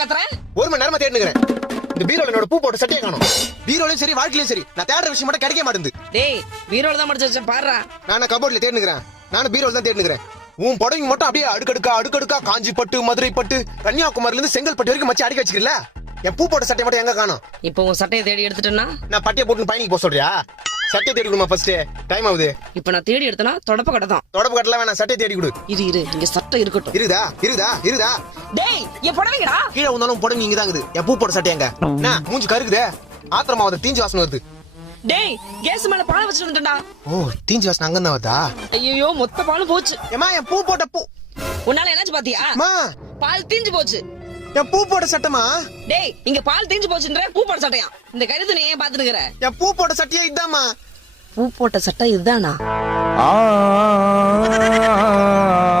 கத்துறேன்? 1 மணி நேரமா தேடினுக்கிறேன். இந்த பீரோல என்னோட பூ போட்ட சட்டையை காணோம். பீரோலயும் சரி வாழ்க்கையிலயும் சரி நான் தேடுற விஷயம் மட்டும் கிடைக்க மாட்டேங்குது. டேய் பீரோல தான் மடிச்சு வச்சேன் பாருடா. நான் கபோர்ட்ல தேடினுக்கிறேன். நானும் பீரோல தான் தேடினுக்கிறேன். உன் புடவைங்க மட்டும் அப்படியே அடுக்கடுக்கா காஞ்சி பட்டு, மதுரை பட்டு, கன்னியாகுமரியில இருந்து செங்கல்பட்டு வரைக்கும் மச்சி அடிக்க வச்சிருக்கல. என் பூ போட்ட சட்டை மட்டும் எங்க காணோம்? இப்போ உன் சட்டையை தேடி எடுத்துட்டேன்னா நான் பட்டியை போட்டு பயணிக்கு போக சொல்றியா? சட்டை தேடி கொடுமா ஃபர்ஸ்ட். டைம் ஆகுது. இப்ப நான் தேடி எடுத்தனா தொடப்ப கடை தான். தொடப்பு கட்டல வேணாம், சட்டை தேடி கொடு. இரு இங்க சட்டை இருக்கட்டும். இருதா. டேய் என் புடவைங்கடா. கீழே வந்தாலும் புடவை இங்க தான் இருக்குது. என் பூ போட்ட சட்டை எங்க? நான் மூஞ்சி கருக்குதே. ஆத்திரமா வந்து தீஞ்சு வாசனை வருது. டேய் கேஸ் மேல பால் வச்சிட்டு வந்துட்டேன்டா. ஓ தீஞ்சு வாசனை அங்க தான் வருதா? ஐயோ மொத்த பாலும் போச்சு. ஏமா என் பூ போட்ட பூ. உன்னால என்னாச்சு பாத்தியா? அம்மா பால் தீஞ்சு போச்சு. என் பூ போட்ட சட்டமா? டேய் இங்க பால் தீஞ்சு போச்சுன்ற பூ போட்ட சட்டையா? இந்த கருத்து நீ ஏன் பாத்துட்டு இருக்கற? என் பூ போட்ட சட்டையே இதாம்மா. பூ போட்ட சட்டை இதுதானா?